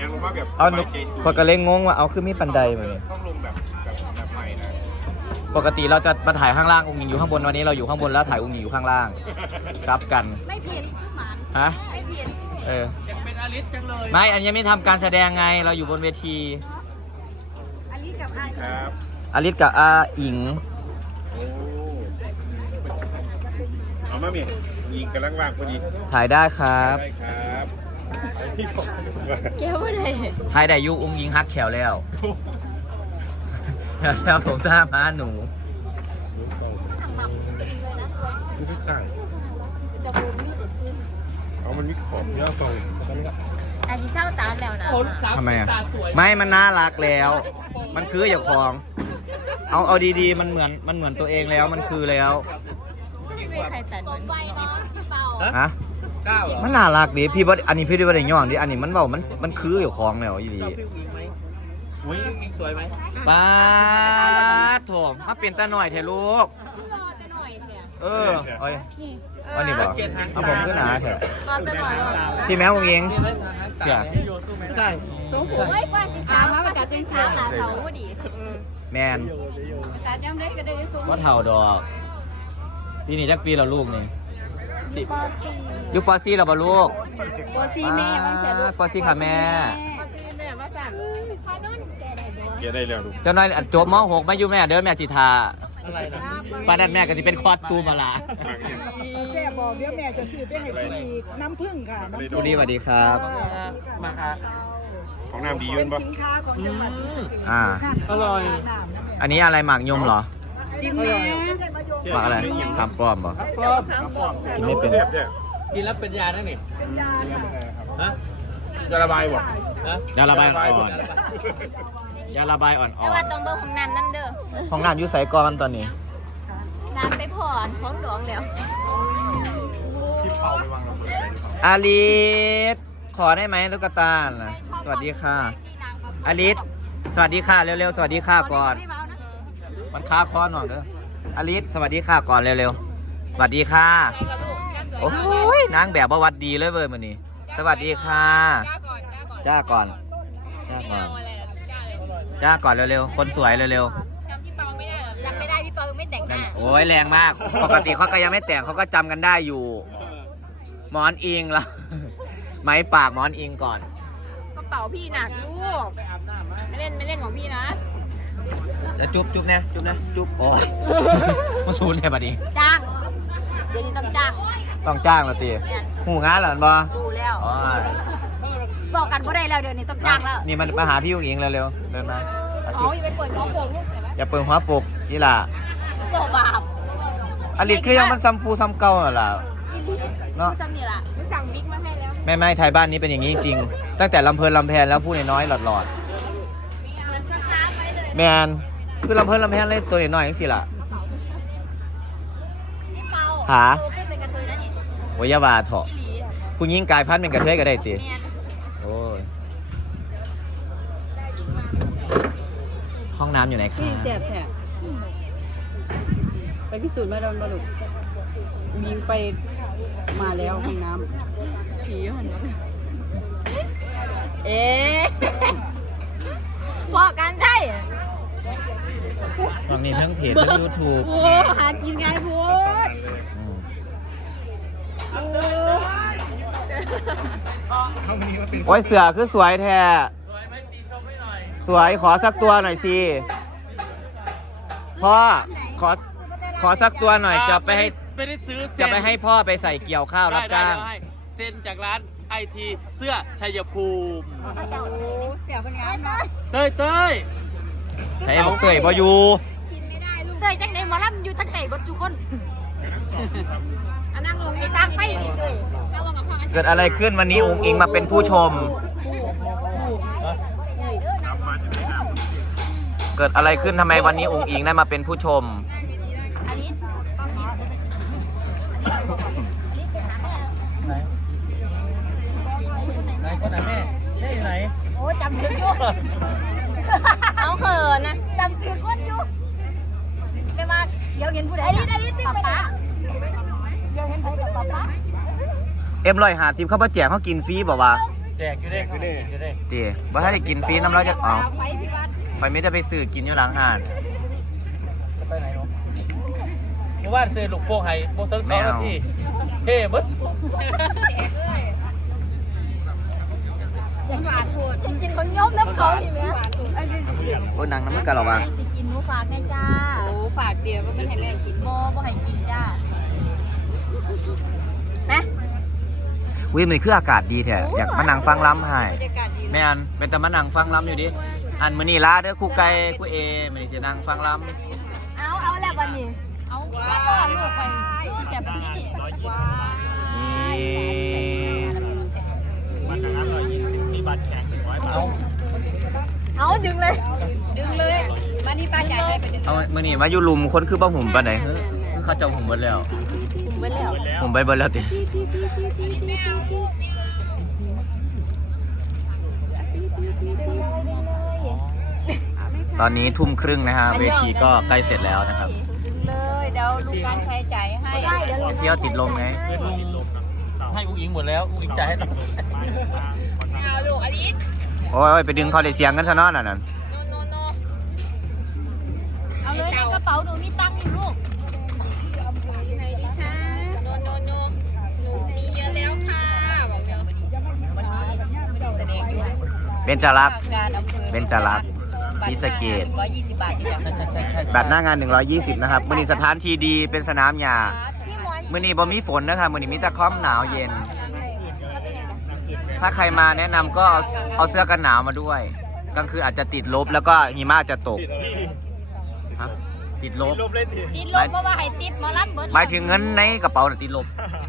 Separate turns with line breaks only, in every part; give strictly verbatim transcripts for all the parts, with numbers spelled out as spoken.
ยังลงมาแบบ
เอาหนุคนก็เลยงงว่าเอาขึ้นมีปันไดมาเนี่ย
ต้องลงแบบแบบแบบใหม่นะ
ปกติเราจะมาถ่ายข้างล่างองค์หญิงอยู่ข้างบนวันนี้เราอยู่ข้างบนแล้วถ่ายองค์หญิงอยู่ข้างล่างครับกัน
ไม่เพี้ยนหมาน
ฮะ
ไม่เพี้ยน
เออ
เป็นอลิสจังเลย
ไม่อันนี้ไม่ทำการแสดงไงเราอยู่บนเวที
อลิสกับอา
ครับ
อลิสกับอาอิง
โอ้เอามาเมียยิงกำลังว่างพอดี
ถ่ายได้ครับ
ได้ครับพี่บอก
เก้วอะไร
ถ่ายได้อยูองค์หญิงฮักแขวแล้วแล้วผมจะมาหนู
คือทุกต่างเอามันมีขอบเยอะฟัง
อาจิเศร้าตาแล้วนะ
คนสาว
ทำไมอ่ะ
ตาสวย
ไม่มันน่ารักแล้ว มันคืออย่างของ เอาเอาดีๆมันเหมือนมันเหมือนตัวเองแล้วมันคือแล้ว
ไม่มีใครตัดสมไปเนาะพี่เปา
ฮะ
เก้าเหรอ
มันน่ารักดีพี่ว่าอันนี้พี่ว่าได้ย่องดิอันนี้มันเบามันมันคืออย่างของแล้วอีหลี
ชอบพี่อิงไหมอุ้ยอิงสวยไหม
ป้าดโถมถ้าเป็นตาหน่อยเถอะลูก
พี่รอแต่หน่อยเถอะ
เออเอ้ย
นี่
อันนี้บอกเอาผมขึ้นหนาเถอะ
รอแต่หน่อย
พี่แมวเอง
เดี๋ยวใช่
สูงผูงไม่กว่าสิสามประกาศเป็นสาวหนาเขาพอดี
แมน
ประกาศย้ำได้ก็ได้สูง
ว่าเท่าดอกปีนี้จักปีเราลูกนี่สิบ
ปอซี
ยุคปอซี่เราบ่ลูก
ปอซีแม่มาเสียลูก
ปอซี่ค่ะแม่
แม่มาสั่งพานุ่นแกได้บ่
เกียร์ได้แล้วลูก
เจ้าน้อยอันจบม .หก มาอยู่แม่เดินแม่สิทา
อะไรนะ
ป้าดันแม่ก็สิเป็นคอดตูมาละ
มากยัง
แม่บอกเดี๋ยวแม่จะซื้อไปให้กินอีกน้ำผึ้งค่ะน้ำผึ้ง
ดูดีสวัสดีครับ
มาค่ะ
ของน้ำดียืนปะ
สินค้าของจังหวัดศรีสะเกษ
อ่า
อร่อย
น้ำนะแม่
อันนี้อะไรหมากยมเหรอ
กินแม่ไม่ใช่มะยม
หมากอะไรทำปลอมบ่
ครับ
กินไม่เป็น
เทียบเนี่ย
กินแล้วเป็นยาได้นี่
เป็นยาค่ะ
ฮะ
จะระบายบ่
ฮะ
ยาระบายอ่อนๆยาระบายอ่อ
แต่ว่าน ต้องเบอร์ของน้ำน้ำเด้อ
ๆของน้ำอยุ่ใสก่อนตอนนี้
น้ำไปผ่อนพ้องหลวงแล้ว
ที่เป่าไปวางระเบิดเลย
อาลิสขอได้ไหมลูกกระตาล่ะสวัสดีค่ะอาลิสสวัสดีค่ะเร็วๆสวัสดีค่ะก่อน มันค้าคอนหน่อยเด้ออาลิสสวัสดีค่ะก่อนเร็วๆสวัสดีค่ะโอ้ยนางแบบประวัติดีเลยเว้ยมันนี้สวัสดีค่ะจ้าก่อนจ้าก่อนจ้าก่อนเร็วๆคนสวยเร็ว
จำพี่เปาไม่ได้หรอจำไม่ได้พี่เปาไม่แต่งหน้า
ๆโอ้ยแรงมากปกติเขาก็ยังไม่แต่งเขาก็จำกันได้อยู่หมอนอิงละ ไม้ปากหมอนอิงก่อน
กระเป๋าพี่หนักลูกไม่เล่นไม่เล่นของพี่นะ
จะจุ๊บจุ๊บนะจุ๊บนะจุ๊บโอ้ยมาซูนแค่บัดนี้
จ้างเดี๋ยวนี้ต้องจ้าง
ต้องจ้างละตีหูงานเหรอบ่
ดูแล้ว
อ๋อ
บอกกันว่าได้แล้วเดี๋ยวนี้ต้องจ้างแล้ว
นี่มันมาหาพี่อุ้งอิงเร็วๆเดินมาเอา
อ๋
จุ๊
อบ อย่าไปเปิดน้องโป่งลูกแต่ว่า
อย่าเปิงหัวปลุกนี่ล่ะ
บอกบาป
อลิศคือยังมันซ้ำฟูซ้ำเก่าน่ะล่ะ เนาะ
ผู้สั่งนี่ล่ะผู้สั่งบิ๊กมาให้แล้ว
แม่ไม้ไทยบ้านนี้เป็นอย่างนี้จริงๆตั้งแต่ลำเพลินลำแพนแล้วพูดน้อยๆหลอด
เหมือนสตาร์ทไปเลย
ๆแมนคือลำเพลินลำแพนเลยตัวน้อยๆอย่างสิล่ะ
พี่เปา
หา
โตขึ้นเป็นกระเทยนะนี่
โอยาวาเถาะ
พี่หลี
ผู้หญิงกลายพันธุ์เป็นกระเทยก็ได้ติ
เนียน
โอ้ยห้องน้ำอยู่ไหนคะ
พี่เสียบแถบไปพิสูจน์มาโดนบลุมีไปมาแล้วห้องน้ำผีหันมา
เอ๊ะพอกันใช่
ตอนนี้ทั้งเพจทั้งยูทูบ
โอ้หากินไงพูด
โอ้ยเสือคือสวยแท้
สวยไหมตีชมให้หน่อย
สวยขอสักตัวหน่อยสิพ่อขอขอสักตัวหน่อยจะไปให้
ไม่ได้ซื้อเซ็น
จะไปให้พ่อไปใส่เกี่ยวข้าวรับจ้าง
ได้ได้ได้เซ็นจากร้านไอทีเสื้อชัยภูมิ
เสียบเป็นไงนะ
เต้ยเต้ย
ใช้บุกเตยบอยู่
กินไม่ได้ลูกเตยจังไหนหมอลำอยู่ทั้งไหนบดจุคนอันนั่งลงไอ้สร้างไฟสิเลยนั่งลงกับพ่อ
เกิดอะไรขึ้นวันนี้องค์อิงมาเป็นผู้ชม เกิดอะไรขึ้นทำไมวันนี้องค์อิงได้มาเป็นผู้ชม
อันนี้
ไหนคนไหนแม่แม่อยู่ไหน
โอ้จำถึงอยู่เอาเขินนะจำถึงคนอยู่ไม่ว่าเดี๋ยวเห็นผู้ใดอันนี้อันนี้ป๊าป๊าเดี๋ยวเห็นผู้ใดกับป๊าป๊า
เอ็มลอยหาซิบเข้ามาแจกเขากินฟรีบอกว่า
เ
แจกอยู่ได้แจกอยู่ได้
ตีบ่ถ้าได้กินฟรีน้ำเราจะเอา
ไปพี่วัด
ไปไม่ได้ไปซื้อกินอยู่หลังห้าน
จะไปไหนเนาะเมื่อวานซื้อลูกโป่งให้โป่งสองสองนาทีเฮ้มึด
ยังหวานโหดกินคนย่อมน้ำเขาดิแม่
โอ้หนังน้ำมันกันหรอวะ
สิกินหนูฝากแน่จ้าโอ้ฝากเดียวว่ามันให้แม่กินโมบ่ให้กินจ้านะ
อุ้ยมันคืออากาศดีแท้อยากมานั่งฟังล้ำให้
บรรยากาศดี
แม่อันเป็นแต่มานั่งฟังล้ำอยู่ดิอันมื้อนี้ลาเด้อครูไก่ครูเอมื้อนี้สินั่งฟังล้ำ
เอาเอาแล้ววันนี้เอาว่าลูกไปลูกแกแบบนี้นี่ว้า
วันนั้นร้อยยี่สิบมีบัตรแข็งหนึ่งร้อยบาทเอา
เอาดึงเลย ดึงเลยมานี่ป้าจ่ายเลยไปดึง
เอามื้อนี้มาอยู่ลุมคนคือบ่หุ่มปานใดเฮ้ยคือเขาเจ้าหุ่มเบิดแล้ว
ผมไปแล้ว
หุ่มไปเบิดแล้วติตอนนี้ทุ่มครึ่งนะฮะเวทีก็ใกล้เสร็จแล้วนะครับ
ดึงเลยเดี๋ยวลูกการใช้จ่ายให้ใช่เดี๋ยว
ไปเที่ยวติดลมไง
ให้อุ้งอิงหมดแล้วอุ้งอิงจ่ายให้เรา
เอาลูกอลิส
โอ้ยไปดึงเขาได้เสียงกันซะเนาะนั่นน่ะ
โนโนโนเอาเลยในกระเป๋าหนูมีตังค์อยู่ลูกไหนดีคะโนโนโนหนูมีเยอะแล้วค่ะบอกเดี๋ยววันนี้ไม่ได้แสดงอยู่
เบญจรักษ์
การอำเภอ
เบญจรักษ์ศรีสะเกษ
ร้อยยี่สิบบาทดีจ้ะ
ใช่ใช่ใช่
บัตรหน้างาน หนึ่งร้อยยี่สิบ นะครับมื้อนี้สถานที่ดีเป็นสนามหญ้ามื้อนี้บ่มีฝนนะครับมื้อนี้มีแต่ความหนาวเย็น ถ้าใครมาแนะนำก็เอาเอาเสื้อกันหนาวมาด้วยกลางคืนอาจจะติดลบแล้วก็หิมะจะตกฮะติดลบ
ลบเล่นที
ติดลบเพราะว่าให้ติดหมอลำเบิร์ด
หมายถึงเงินในกระเป๋าน่ะติดลบ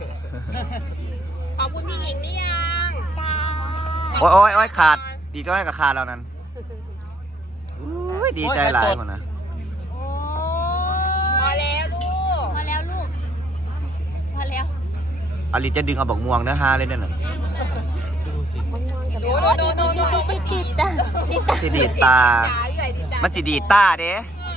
ขอบคุณพี่หญิงนี่ยัง
โอ้ยโอ้ยโอ้ยขาดดีก็ไม่กับขาดแล้วนั้นอุ้ยดีใจหลายหมดนะ
โอ้พอแล้วลูกพอแล้วลูกพอแล้ว
อลิจะดึงเอาบักม่วงเนื้อฮาเลยเนี่ยน่ะ
โดโดโดโดโดติดติดตาติดตา
สิดีดตา มันสิดีดตาเด้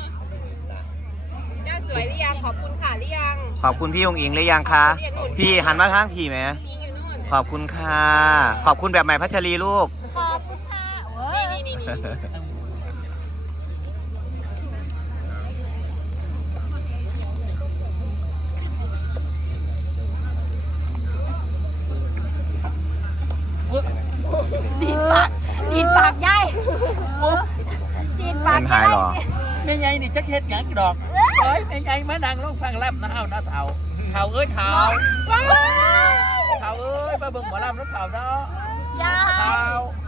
น่าสวยหรือยังขอบคุณค่ะหรือยัง
ขอบคุณพี่องอิงหรือยังคะพี่หันมาทางพี่ไหมขอบคุณค่ะ ขอบคุณแบบใหม่พัชรีลูก
ขอบคุณค่ะเว้ยนี่นี่ดีดปากดีดปากย่ายดีดปาก
มันหายเหรอ
แม่ใหญ่นี่จะเฮ็ดหยังดอกเอ้ยแม่ใหญ่มานั่งลงฟังรับนะเอานะเฒ่าเฒ่าเอ้ยเฒ่าเฒ่าเอ้ยมาเบิ่งหมอลำแล้วเฒ่าเนาะ
ยา
เฒ่าย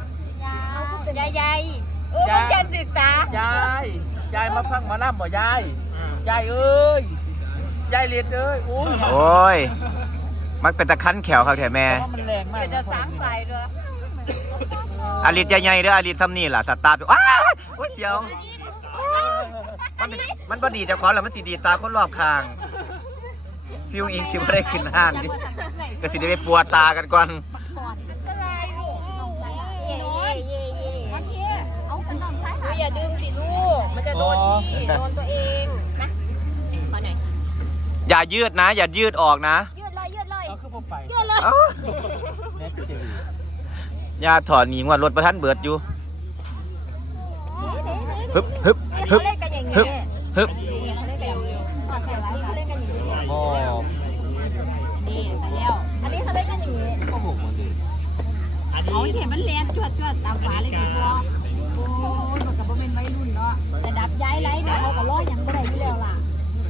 ายยายเออมันแกนจิตตาย
ายยายมาฟังหมอลำบ่ยายยายเอ้ยยายเรียนเอ้ยอุ้ย
โอ้ย มันเป็นตะคั้นแขวครับแถแม่
เพราะมันแรงมาก
เป็นจะสางไฟด้วย
อลิใหญ่ๆเด้ออลิซ้ำนี่ล่ะสตาร์ทอ้าวโอ้ยเสียว มันเป็นมันบ่ดีเจะขอแล้วมันสิดีตาคนรอบข้าง พี่องอิงสิบ่ได้ขึ้นห้างดิก็สิได้ไปปัวตากันก่อน
เย่เย่เย่เย่เอาขนมใส่หาอย่าดึงสิลูกมันจะโดนที่โดนตัวเองนะมาไหน
อย่ายืดนะ อย่ายืดออกนะ
ยืดเลยยืดเลย
เอาคือผมไป
ยืดเลย
เอ้า
แม่เจอ
อย่าถอดหนีงวดรถประทันเบิดอยู่ ฮึบฮึบฮึ
เขา
บ
เล่นกันอย่าง
ฮึ
นี้
บฮึบ
เขาเล่นกันอย่างนี้ต่อใส่ไว้เขาเล่นกันอย่างนี้
อ๋อ
นี่ไปแล้ว อันนี้เขาเล่นกันอย่างนี้
ก็หมกมันดี
เอาเข็มมันแลนจวดจวดตามฝาเลยกี่พอโอ้ยมันกับโมเป็นวัยรุ่นเนาะ
ระดับย้ายไล่เนี่ยเราก็ร้อยยังไม่ได้ที่แล้วล่ะ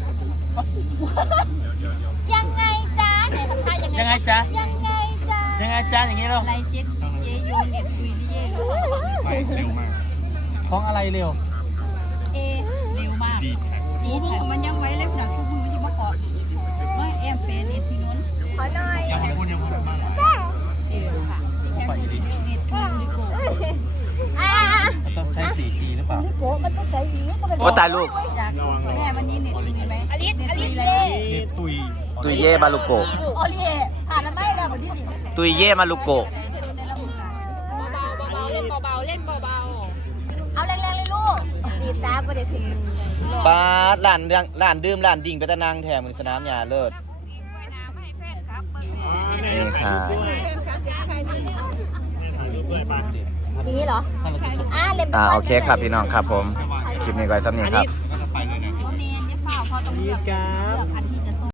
ยังไงจ๊ะเนี่ยทำท่ายังไง
ยังไงจ๊ะ
ยังไงจ๊ะ
ยังไงจ๊ะอย่างนี้เรา
อะไรเจ๊เจ๊ยูเน็ตคุยนี่เย่
ไปเร็วมาก
ของอะไรเร็ว
เอ
เร็วมาก
ดีแท็ก
ดีแท็กมันยังไว้เลยหนักทุกมือที่มาขอว่าแอมเป็นเน็ตพี่นุ้น
ขอหน่อย
ยังไม่พูดยังพูดมาก
เออค่ะ
ไปดิ
เน็ตพี่ลิโก้
อ่า
ต้องใช้ สี่จี หรือเปล่า
โอ้มันต้องใส่หวีก็เป็น
โอ้ตายลูก
จากแม่วันนี้เน็ตมีไหม
อลิสอลิส
อะไร
เย่
นี่ตุย
ตุยเย่มาลุโกะ
โอเล่ผ่านแล้วไม่แล้ววันนี้สิ
ตุยเย่มาลุโกะ
เบาๆเล่นเบาๆเล่นเบาๆเอาแรงๆเลยลูกดีตาประเดี๋ยวถึง
ปาดร้านเรื่องร้านดื่มร้านดิ่งไปตะนางแถมมือสนามหญ้าเลิศนี่ค่ะ
ด้วยป่ะ
นี้เหรออ่าเล่ม
อ่าโอเคครับพี่น้องครับผมคลิปนี้ไว้ซ้ำนี้ครับ
ก็จะไปเลยนะ
โอเมนจะฝ่าพอต้องเลือกเลือกอันที่จะ